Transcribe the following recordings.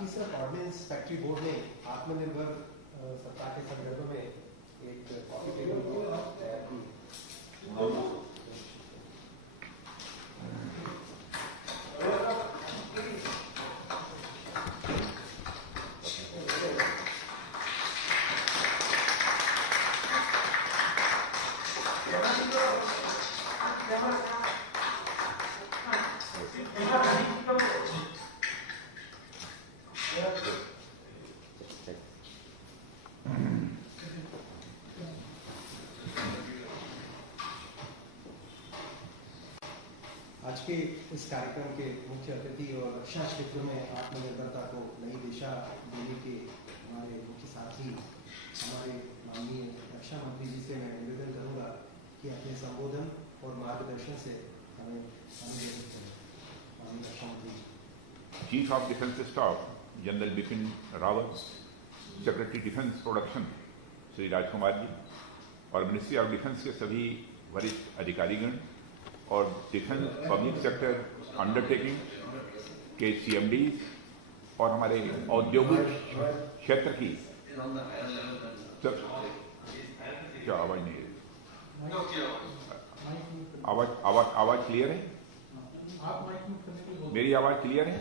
साथ ही sir ordnance factory board ने आत्मनिर्भर सप्ताह के संदर्भ में एक कॉफी टेबल तैयार की। आज के इस कार्यक्रम के मुख्य अतिथि और रक्षा क्षेत्र में आत्मनिर्भरता को नई दिशा देने के हमारे मुख्य साथी हमारे माननीय रक्षा मंत्री जी से मैं निवेदन करूंगा कि अपने संबोधन और मार्गदर्शन से हमें अनुरोध करें। माननीय रक्षा मंत्री जी। Chief of defence staff general Bipin Rawat, secretary defence production Shri Rajkumar ji और मिनिस्ट्री ऑफ डिफेंस के सभी वरिष्ठ अधिकारीगण और डिफेंस पब्लिक सेक्टर अंडरटेकिंग के CMD और हमारे औद्योगिक क्षेत्र की क्या आवाज नहीं है? आवाज क्लियर है? मेरी आवाज क्लियर है?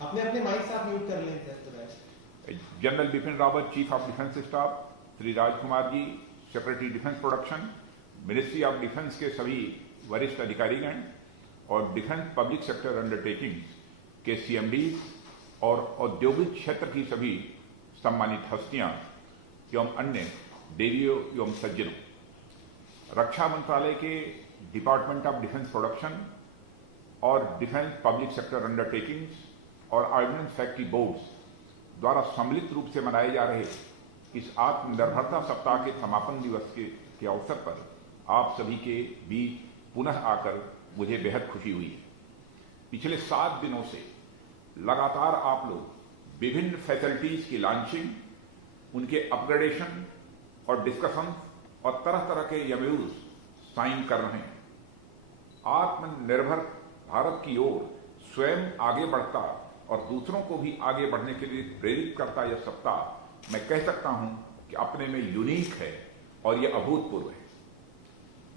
अपने अपने माइक से आप म्यूट कर लें। General Bipin Rawat, chief of defence staff Shri Rajkumar ji, secretary defence production, ministry of defence के सभी वरिष्ठ अधिकारीगण और डिफेंस पब्लिक सेक्टर अंडरटेकिंग के CMD और औद्योगिक क्षेत्र की सभी सम्मानित हस्तियां एवं अन्य देवियों एवं सज्जनों, रक्षा मंत्रालय के डिपार्टमेंट ऑफ डिफेंस प्रोडक्शन और डिफेंस पब्लिक सेक्टर अंडरटेकिंग्स और ऑर्डिनेंस फैक्ट्री बोर्ड्स द्वारा सम्मिलित रूप से मनाए जा रहे इस आत्मनिर्भरता सप्ताह के समापन दिवस के अवसर पर आप सभी के बीच पुनः आकर मुझे बेहद खुशी हुई है। पिछले 7 दिनों से लगातार आप लोग विभिन्न फैसिलिटीज की लॉन्चिंग, उनके अपग्रेडेशन और डिस्कशन और तरह तरह के MOUs साइन कर रहे हैं। आत्मनिर्भर भारत की ओर स्वयं आगे बढ़ता और दूसरों को भी आगे बढ़ने के लिए प्रेरित करता यह सप्ताह मैं कह सकता हूं कि अपने में यूनिक है और यह अभूतपूर्व है।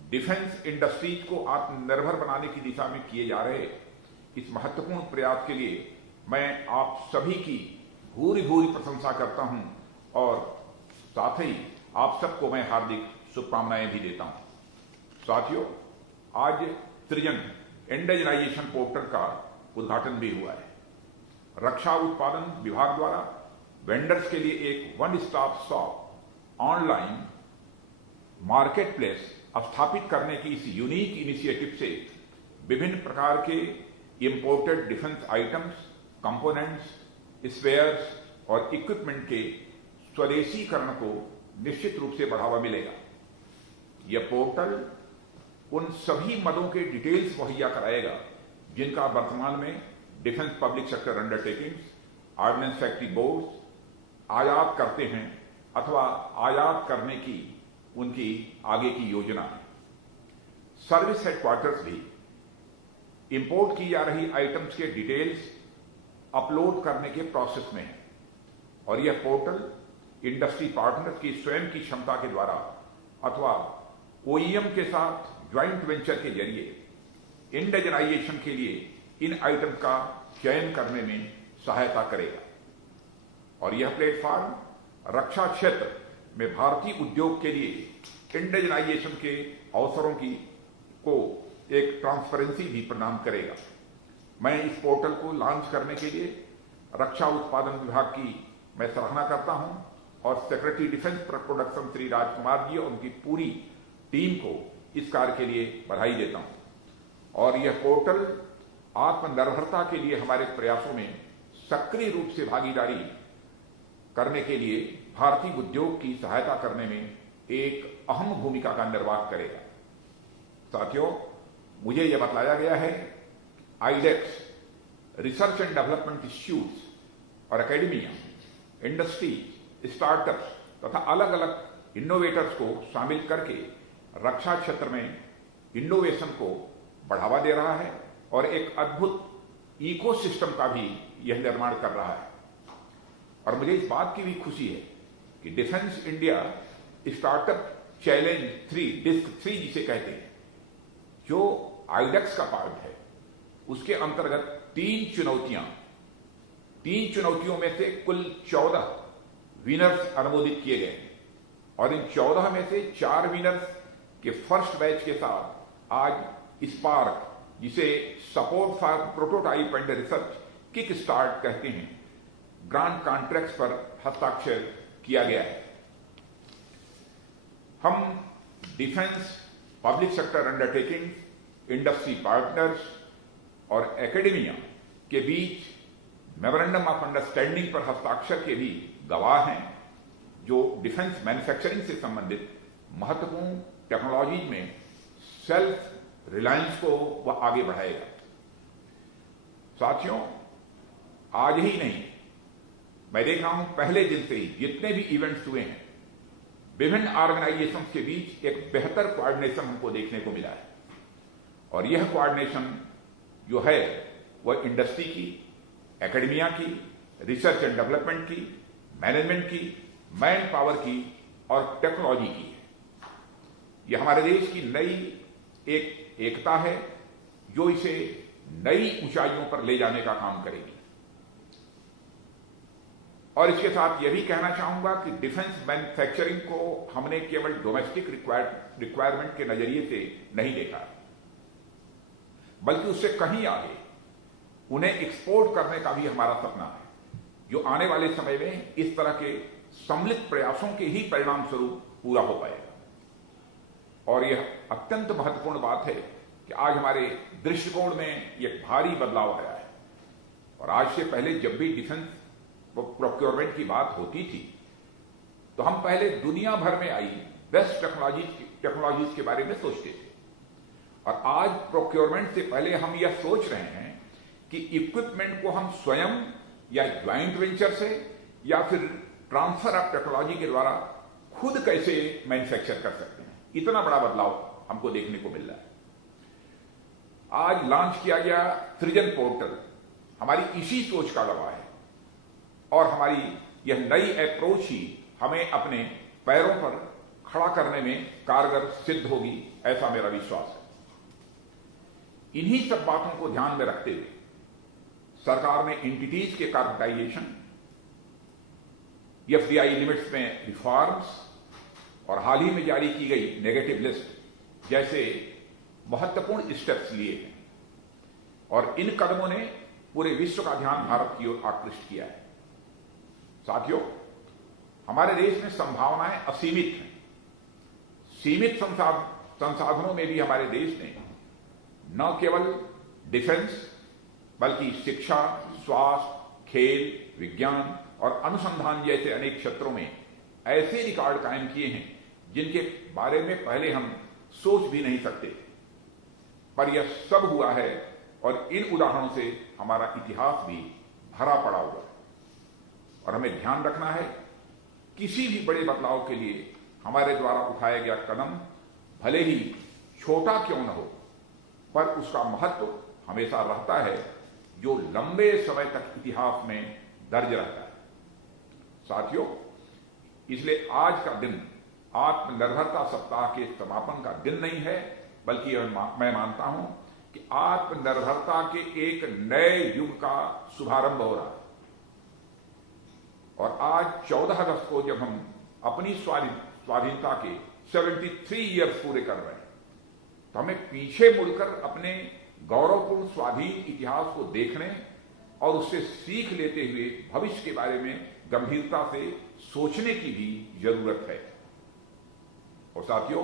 डिफेंस इंडस्ट्रीज को आत्मनिर्भर बनाने की दिशा में किए जा रहे इस महत्वपूर्ण प्रयास के लिए मैं आप सभी की भूरी भूरी प्रशंसा करता हूं और साथ ही आप सबको मैं हार्दिक शुभकामनाएं भी देता हूं। साथियों, आज सृजन इंडिजिनाइजेशन पोर्टल का उद्घाटन भी हुआ है। रक्षा उत्पादन विभाग द्वारा वेंडर्स के लिए एक one stop shop online market place स्थापित करने की इस यूनिक इनिशिएटिव से विभिन्न प्रकार के imported defence items, components, spares और इक्विपमेंट के स्वदेशीकरण को निश्चित रूप से बढ़ावा मिलेगा। यह पोर्टल उन सभी मदों के डिटेल्स मुहैया कराएगा जिनका वर्तमान में defence public sector undertakings, ordnance factory boards आयात करते हैं अथवा आयात करने की उनकी आगे की योजना है। सर्विस हेडक्वार्टर्स भी इंपोर्ट की जा रही आइटम्स के डिटेल्स अपलोड करने के प्रोसेस में है और यह पोर्टल इंडस्ट्री पार्टनर्स की स्वयं की क्षमता के द्वारा अथवा OEM के साथ ज्वाइंट वेंचर के जरिए इंडिजिनाइजेशन के लिए इन आइटम का चयन करने में सहायता करेगा और यह प्लेटफॉर्म रक्षा क्षेत्र में भारतीय उद्योग के लिए इंडिजिनाइजेशन के अवसरों को एक ट्रांसपेरेंसी भी प्रदान करेगा। मैं इस पोर्टल को लॉन्च करने के लिए रक्षा उत्पादन विभाग की मैं सराहना करता हूं और secretary defence production Shri Rajkumar ji और उनकी पूरी टीम को इस कार्य के लिए बधाई देता हूं और यह पोर्टल आत्मनिर्भरता के लिए हमारे प्रयासों में सक्रिय रूप से भागीदारी करने के लिए भारतीय उद्योग की सहायता करने में एक अहम भूमिका का निर्वाह करेगा। साथियों, मुझे यह बताया गया है iDEX, research and development institutes और एकेडमिया, इंडस्ट्री, स्टार्टअप्स तथा अलग अलग इनोवेटर्स को शामिल करके रक्षा क्षेत्र में इनोवेशन को बढ़ावा दे रहा है और एक अद्भुत इकोसिस्टम का भी यह निर्माण कर रहा है। और मुझे इस बात की भी खुशी है कि defence India startup challenge 3 DISC 3 जिसे कहते हैं, जो आइडेक्स का पार्ट है, उसके अंतर्गत 3 चुनौतियों में से कुल 14 विनर्स अनुमोदित किए गए और इन 14 में से 4 विनर्स के फर्स्ट बैच के साथ आज स्पार्क, जिसे support for prototype and research kick start कहते हैं, ग्रांट कॉन्ट्रैक्ट्स पर हस्ताक्षर किया गया है। हम defence, public sector undertaking, industry partners और एकेडमिया के बीच मेमोरेंडम ऑफ अंडरस्टैंडिंग पर हस्ताक्षर के भी गवाह हैं, जो डिफेंस मैन्युफैक्चरिंग से संबंधित महत्वपूर्ण टेक्नोलॉजी में सेल्फ रिलायंस को वह आगे बढ़ाएगा। साथियों, आज ही नहीं, मैं देख रहा हूं पहले दिन से ही जितने भी इवेंट्स हुए हैं, विभिन्न ऑर्गेनाइजेशंस के बीच एक बेहतर कोऑर्डिनेशन हमको देखने को मिला है। और यह कोऑर्डिनेशन जो है वह इंडस्ट्री की, एकेडमिया की, रिसर्च एंड डेवलपमेंट की, मैनेजमेंट की, मैन पावर की और टेक्नोलॉजी की है। यह हमारे देश की नई एक एकता है जो इसे नई ऊंचाइयों पर ले जाने का काम करेगी। और इसके साथ यह भी कहना चाहूंगा कि डिफेंस मैन्युफैक्चरिंग को हमने केवल डोमेस्टिक रिक्वायरमेंट के नजरिए से नहीं देखा, बल्कि उससे कहीं आगे उन्हें एक्सपोर्ट करने का भी हमारा सपना है, जो आने वाले समय में इस तरह के सम्मिलित प्रयासों के ही परिणाम स्वरूप पूरा हो पाएगा। और यह अत्यंत महत्वपूर्ण बात है कि आज हमारे दृष्टिकोण में एक भारी बदलाव आया है। और आज से पहले जब भी डिफेंस प्रोक्योरमेंट की बात होती थी, तो हम पहले दुनिया भर में आई बेस्ट टेक्नोलॉजीज के बारे में सोचते थे। और आज प्रोक्योरमेंट से पहले हम यह सोच रहे हैं कि इक्विपमेंट को हम स्वयं या ज्वाइंट वेंचर से या फिर ट्रांसफर ऑफ टेक्नोलॉजी के द्वारा खुद कैसे मैन्युफैक्चर कर सकते हैं। इतना बड़ा बदलाव हमको देखने को मिल रहा है। आज लॉन्च किया गया सृजन पोर्टल हमारी इसी सोच का गवाह है और हमारी यह नई अप्रोच ही हमें अपने पैरों पर खड़ा करने में कारगर सिद्ध होगी, ऐसा मेरा विश्वास है। इन्हीं सब बातों को ध्यान में रखते हुए सरकार ने एंटिटीज के कार्पोरेटाइजेशन, एफडीआई लिमिट्स में रिफॉर्म्स और हाल ही में जारी की गई नेगेटिव लिस्ट जैसे महत्वपूर्ण स्टेप्स लिए हैं। और इन कदमों ने पूरे विश्व का ध्यान भारत की ओर आकृष्ट किया है। साथियों, हमारे देश में संभावनाएं असीमित हैं। सीमित संसाधनों में भी हमारे देश ने न केवल डिफेंस बल्कि शिक्षा, स्वास्थ्य, खेल, विज्ञान और अनुसंधान जैसे अनेक क्षेत्रों में ऐसे रिकॉर्ड कायम किए हैं जिनके बारे में पहले हम सोच भी नहीं सकते। पर यह सब हुआ है और इन उदाहरणों से हमारा इतिहास भी भरा पड़ा हुआ है। और हमें ध्यान रखना है, किसी भी बड़े बदलाव के लिए हमारे द्वारा उठाया गया कदम भले ही छोटा क्यों न हो, पर उसका महत्व हमेशा रहता है जो लंबे समय तक इतिहास में दर्ज रहता है। साथियों, इसलिए आज का दिन आत्मनिर्भरता सप्ताह के समापन का दिन नहीं है, बल्कि मैं मानता हूं कि आत्मनिर्भरता के एक नए युग का शुभारंभ हो रहा है। और आज 14 अगस्त को जब हम अपनी स्वाधीनता के 73 ईयर्स पूरे कर रहे हैं, तो हमें पीछे मुड़कर अपने गौरवपूर्ण स्वाधीन इतिहास को देखने और उससे सीख लेते हुए भविष्य के बारे में गंभीरता से सोचने की भी जरूरत है। और साथियों,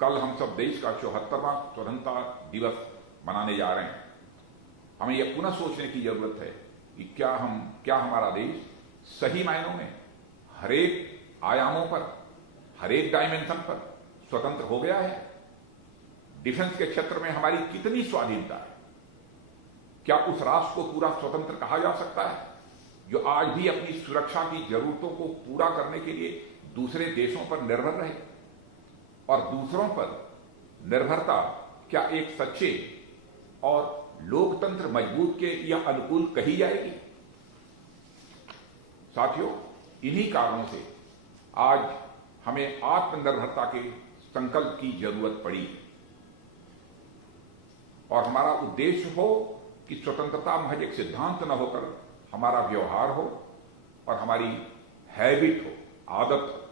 कल हम सब देश का 74वां स्वतंत्रता दिवस मनाने जा रहे हैं। हमें यह पुनः सोचने की जरूरत है कि क्या हमारा देश सही मायनों में हरेक आयामों पर, हरेक डायमेंशन पर स्वतंत्र हो गया है। डिफेंस के क्षेत्र में हमारी कितनी स्वाधीनता है? क्या उस राष्ट्र को पूरा स्वतंत्र कहा जा सकता है जो आज भी अपनी सुरक्षा की जरूरतों को पूरा करने के लिए दूसरे देशों पर निर्भर रहे? और दूसरों पर निर्भरता क्या एक सच्चे और लोकतंत्र मजबूत के या अनुकूल कही जाएगी। साथियों, इन्हीं कारणों से आज हमें आत्मनिर्भरता के संकल्प की जरूरत पड़ी और हमारा उद्देश्य हो कि स्वतंत्रता महज एक सिद्धांत न होकर हमारा व्यवहार हो और हमारी हैबिट हो, आदत हो।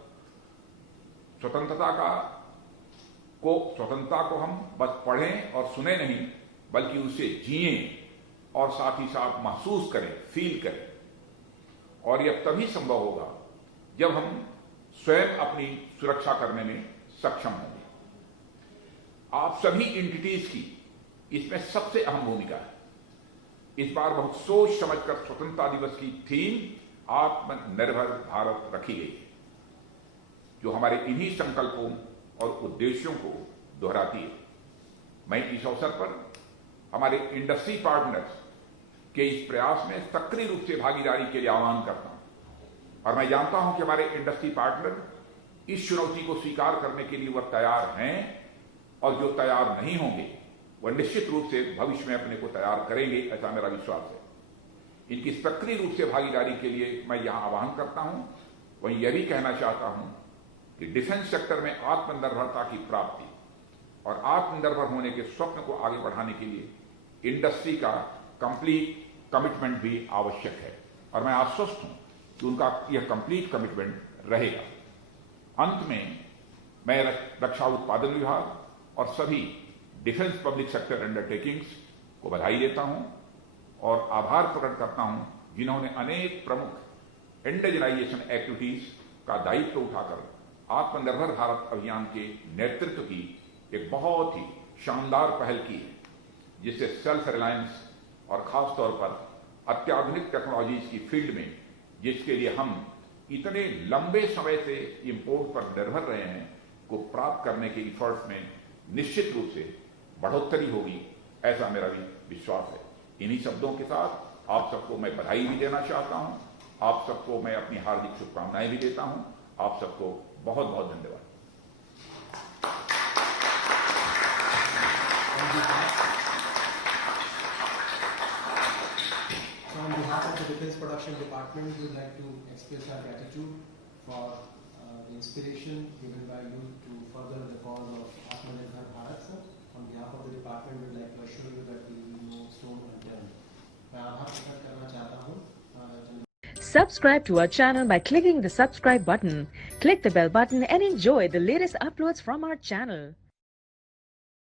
स्वतंत्रता को हम बस पढ़ें और सुने नहीं, बल्कि उसे जिएं और साथ ही साथ महसूस करें, फील करें। और यह तभी संभव होगा जब हम स्वयं अपनी सुरक्षा करने में सक्षम होंगे। आप सभी एंटिटीज की इसमें सबसे अहम भूमिका है। इस बार बहुत सोच समझकर स्वतंत्रता दिवस की थीम आत्मनिर्भर भारत रखी गई है, जो हमारे इन्हीं संकल्पों और उद्देश्यों को दोहराती है। मैं इस अवसर पर हमारे इंडस्ट्री पार्टनर्स के इस प्रयास में सक्रिय रूप से भागीदारी के लिए आह्वान करता हूं और मैं जानता हूं कि हमारे इंडस्ट्री पार्टनर इस चुनौती को स्वीकार करने के लिए वह तैयार हैं और जो तैयार नहीं होंगे वह निश्चित रूप से भविष्य में अपने को तैयार करेंगे, ऐसा मेरा विश्वास है। इनकी सक्रिय रूप से भागीदारी के लिए मैं यहां आह्वान करता हूं। वहीं यह भी कहना चाहता हूं कि डिफेंस सेक्टर में आत्मनिर्भरता की प्राप्ति और आत्मनिर्भर होने के स्वप्न को आगे बढ़ाने के लिए इंडस्ट्री का कंप्लीट कमिटमेंट भी आवश्यक है और मैं आश्वस्त हूं कि उनका यह कंप्लीट कमिटमेंट रहेगा। अंत में मैं रक्षा उत्पादन विभाग और सभी डिफेंस पब्लिक सेक्टर अंडरटेकिंग्स को बधाई देता हूं और आभार प्रकट करता हूं, जिन्होंने अनेक प्रमुख इंडिजिनाइजेशन एक्टिविटीज का दायित्व उठाकर आत्मनिर्भर भारत अभियान के नेतृत्व की एक बहुत ही शानदार पहल की है, जिससे सेल्फ रिलायंस और खासतौर पर अत्याधुनिक टेक्नोलॉजीज की फील्ड में, जिसके लिए हम इतने लंबे समय से इंपोर्ट पर निर्भर रहे हैं, को प्राप्त करने के इफर्ट्स में निश्चित रूप से बढ़ोतरी होगी, ऐसा मेरा भी विश्वास है। इन्हीं शब्दों के साथ आप सबको मैं बधाई भी देना चाहता हूं, आप सबको मैं अपनी हार्दिक शुभकामनाएं भी देता हूं। आप सबको बहुत बहुत धन्यवाद। So on behalf of the Defense Production Department, we would like to express our gratitude for the inspiration given by you to further the cause of Atmanirbhar Bharat, sir. On behalf of the department, we would like to assure you that we will leave no stone unturned. मैं आभार प्रकट करना चाहता हूँ। Subscribe to our channel by clicking the subscribe button. Click the bell button and enjoy the latest uploads from our channel.